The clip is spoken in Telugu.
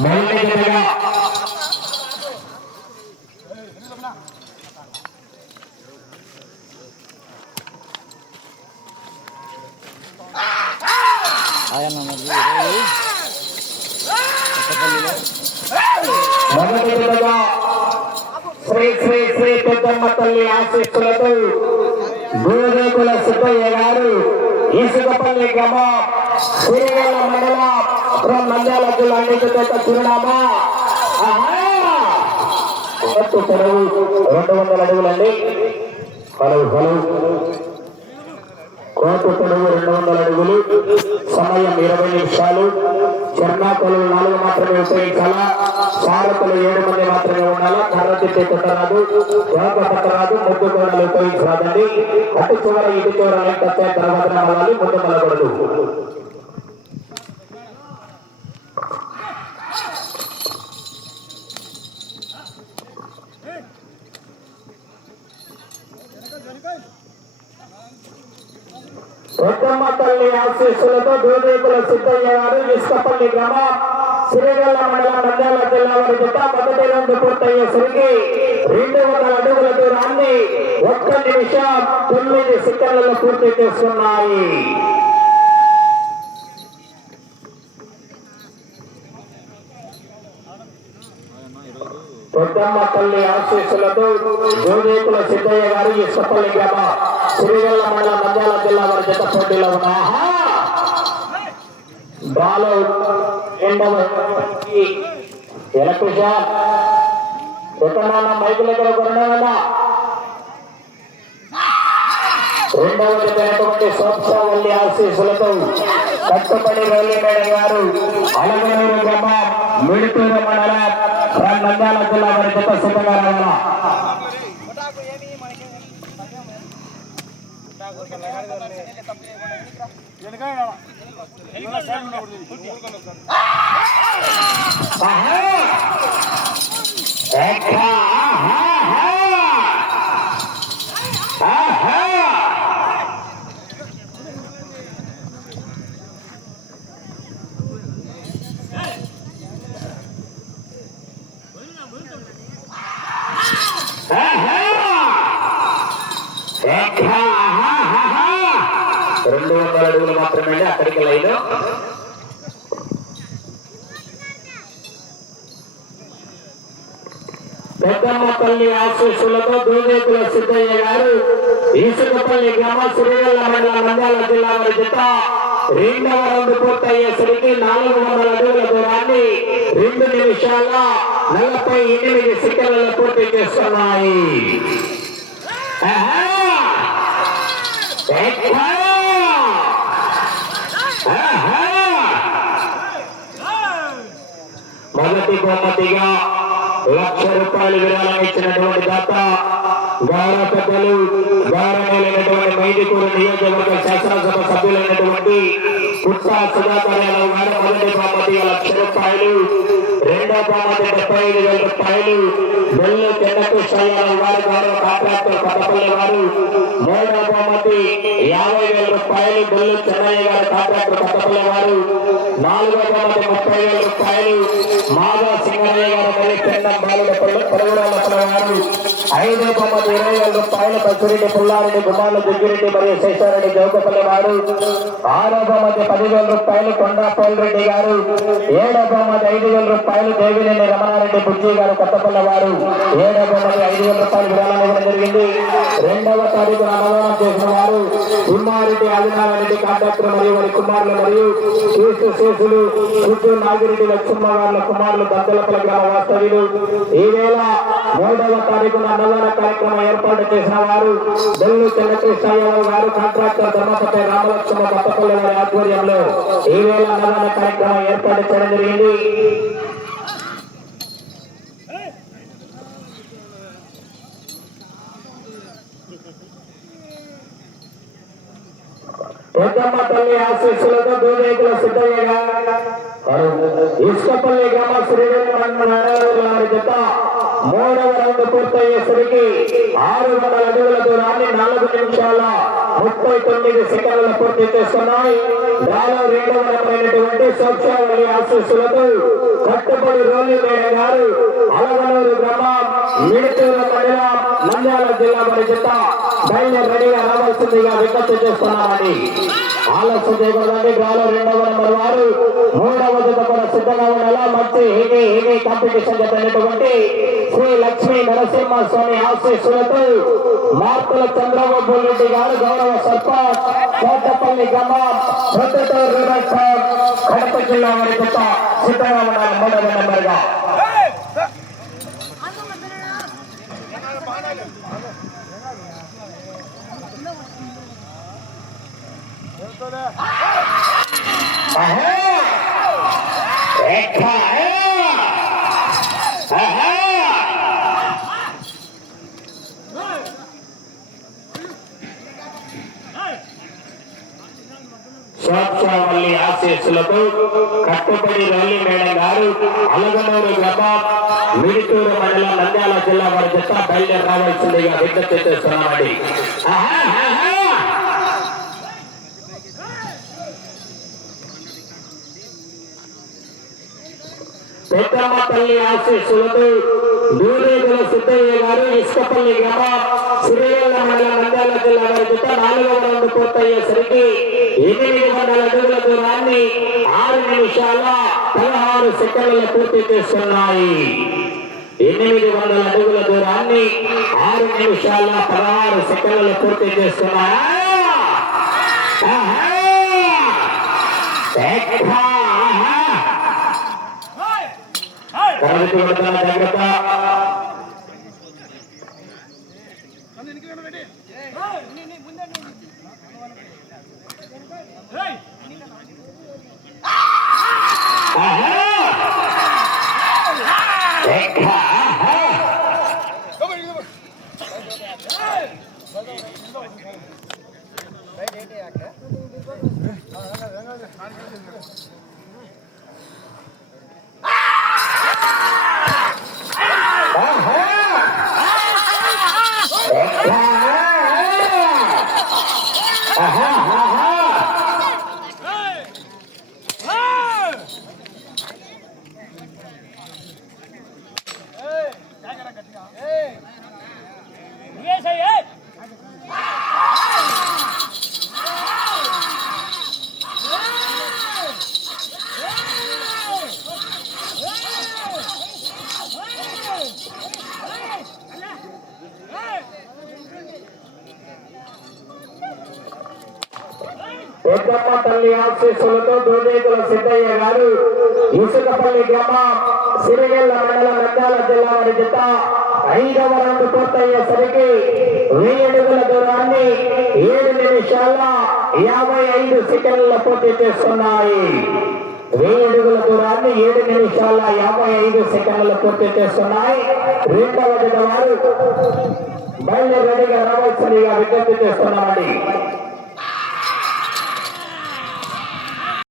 మొదటిగా శ్రీ శ్రీ శ్రీ పెద్దమ్మ తల్లి ఆశీస్సులతో గోరేకుల సిద్ధయ్య గారు ఈసుకపల్లి గ్రామం సిరిగల్ల మండలం నంద్యాల జిల్లా నిజత చిరునామా పొడవు 200 అడుగులండి. హలో కోట పొడవు 200 అడుగులు, సమయం 20 నిమిషాలు. చెన్నాకలు 4 మాత్రమే ఉపయోగించాలా, సారథులు 7 మంది మాత్రమే ఉండాలా. కర్ర తిట్టే కొట్టరాదు, వేప పట్టరాదు, ముద్దు కోడలు ఉపయోగించరాదండి. అటు చివర ఇటు చివర వచ్చే తర్వాత రావాలి, ముందు మలకూడదు. పెద్దమ్మ తల్లి ఆశీస్సులతో గోరేకుల సిద్ధయ్య గారు ఇసుకపల్లి గ్రామం సిరిగల్ల మండలం నంద్యాల జిల్లా వారి జత మొదటి రౌండ్ పూర్తయ్యేసరికి 200 అడుగుల దూరాన్ని 1 నిమిషం 9 సెకండ్లలో పూర్తి చేస్తున్నాయి. పెద్దమ్మ తల్లి ఆశీస్సులతో గోరేకుల సిద్ధయ్య గారు ఇసుకపల్లి గ్రామం సిరిగల్ల మండలం నంద్యాల జిల్లా వారి జత పోటీలో ఉన్నాయి. బాలు ఎలక్ట్రిషియన్ ఎక్కడన్నా మైకుల దగ్గర కొనడా. రెండవది అయినటువంటి సోత్సవల్లి ఆశీస్సులతో కట్టుబడి రైల్వేడ గారు అలగనూరు గ్రామం మిడితూరు మండలం నంద్యాల జిల్లా వారి జత సిద్ధంగా రావాలా. అడుగులు మాత్రమే అక్కడికి లైన్. పెద్దమ్మ తల్లి ఆశీస్సులతో గోరేకుల సిద్ధయ్య గారు ఈసుకపల్లి గ్రామ సిరిగల్ల మండలం నంద్యాల జిల్లా వారి జత 2వ రౌండ్ పూర్తయ్యేసరికి 400 అడుగుల దూరాన్ని 2 నిమిషాల 48 సెకండ్లలో పూర్తి చేస్తున్నాయి. మొదటి బహుమతిగా 1,00,000 రూపాయలు విరాళం ఇచ్చినటువంటి దాత గౌరవ పెద్దలు గౌరవమైనటువంటి మైదుకూరు నియోజకవర్గ శాసనసభ సభ్యులైనటువంటి పుట్టా సుధాకర్ యాదవ్ గారు మొదటి బహుమతిగా 1,00,000 రూపాయలు, రెండవ బహుమతి 75,000 రూపాయలు బెల్లు చెన్నకృష్ణయ్య గారు గౌరవ కాంట్రాక్టర్ కొత్తపల్లి వారు, మూడవ బహుమతి 50,000 రూపాయలు బెల్లు చెన్నయ్య గారు కాంట్రాక్టర్ కొత్తపల్లి వారు, నాలుగవ బహుమతి 30,000 రూపాయలు మాధవ సింగయ్య గారు మళ్ళీ చెన్నం బాలుడపల్లి పరుగురాల వారు, ఐదవ బహుమతి 20,000 రూపాయలు బసిరెడ్డి పుల్లారెడ్డి గుమార్ల దుగ్గిరెడ్డి మరియు శేషారెడ్డి జౌకపల్లి వారు, ఆరవ బహుమతి 10,000 రూపాయలు కొండాపల్లి రెడ్డి గారు, ఏడవ బహుమతి 5,000 రూపాయలు దేవినేని రమణారెడ్డి బుజ్జి గారు కొత్తపల్లి వారు, ఏడవ బహుమతి 5,000 రూపాయలు విరాళం ఇవ్వడం జరిగింది. 2వ తారీఖున అన్నదానం చేసిన వారు తిమ్మారెడ్డి ఆదినారెడ్డి కాంట్రాక్టర్ మరియు వారి కుమారులు మరియు శేషులు కూర్చు నాగిరెడ్డి లక్ష్మమ్మ గారుల కుమారులు దద్దలపల్లి గ్రామ వాస్తవ్యులు. ఈ వేళ 3వ తారీఖున అన్నదాన కార్యక్రమం ఏర్పాటు చేసిన వారు బెల్లు చెన్నకృష్ణయ్య గారు కాంట్రాక్టర్ ధర్మపతి రామలక్ష్మ కొత్తపల్లి వారి ఆధ్వర్యంలో ఈ వేళ అన్నదాన కార్యక్రమం ఏర్పాటు చేయడం జరిగింది. పెద్దమ్మ తల్లి ఆశీస్సులతో గోరేకుల సిద్ధయ్య గారు ఇసుకపల్లి గ్రామ శ్రీరంగ జత 3వ రౌండ్ పూర్తయ్యేసరికి 600 అడుగుల దూరాన్ని 4 నిమిషాల 39 సెకండ్ల పూర్తి చేస్తున్నాయి. దానిలో రెండవ రకమైనటువంటి సోక్షావళి ఆశీస్సులతో కట్టుబడి రోలి మేడ గారు అలగనూరు గ్రామం మిడితూరు మండలం నంద్యాల జిల్లా వారి జత బయలుదేరిగా రావాల్సిందిగా విజ్ఞప్తి చేస్తున్నామని. ఆలస్యం చేయకూడదండి. గాలో రెండవ నెంబర్ వారు మూడవ జత కూడా సిద్ధంగా ఉండాలా. మంచి హెవీ కాంపిటీషన్ జరిగినటువంటి శ్రీ లక్ష్మీ నరసింహస్వామి ఆశీస్సులతో మార్పుల చంద్రబాబు రెడ్డి గారు గౌరవ సర్పంచ్ కోటపల్లి గ్రామం ప్రొద్దుటూరు కడప జిల్లా వారి జత సిద్ధంగా ఉండాలి. మూడవ నెంబర్ గా సోక్షావల్లి ఆశీస్సులతో కట్టుబడి రల్లి మేడం గారు అలగనూరు గ్రామం మిడితూరు మండలం నంద్యాల జిల్లా వారి జత బయలుదేరి రావాల్సిందిగా విజ్ఞప్తి చేస్తున్నామండి. పెద్దమ్మ తల్లి ఆశీస్సులతో దూరేగుల సిద్ధయ్య గారు ఇసుకపల్లి గ్రామం సిరియల్ల మండలం నంద్యాల జిల్లా వారి జత 4వ రౌండ్ పూర్తయ్యేసరికి 800 అడుగుల దూరాన్ని 6 నిమిషాల 16 సెకండ్ల పూర్తి చేస్తున్నాయి. 800 అడుగుల దూరాన్ని 6 నిమిషాల 16 సెకండ్ల పూర్తి చేస్తున్నాయి. జాగ్రత్త. పెద్దమ్మ తల్లి ఆశీస్సులతో దూదేకుల సిద్ధయ్య గారు ఇసుకపల్లి గ్రామం సిరిగెల్ల మండలం నంద్యాల జిల్లా వారి జత 5వ రౌండ్ పూర్తయ్యేసరికి 1000 అడుగుల దూరాన్ని 7 నిమిషాల 55 సెకండ్ల పూర్తి చేస్తున్నాయి. 1000 అడుగుల దూరాన్ని 7 నిమిషాల 55 సెకండ్ల పూర్తి చేస్తున్నాయి. రెండవ జత వారు బయలుదేరిగా రావాల్సిందిగా విజ్ఞప్తి చేస్తున్నామండి.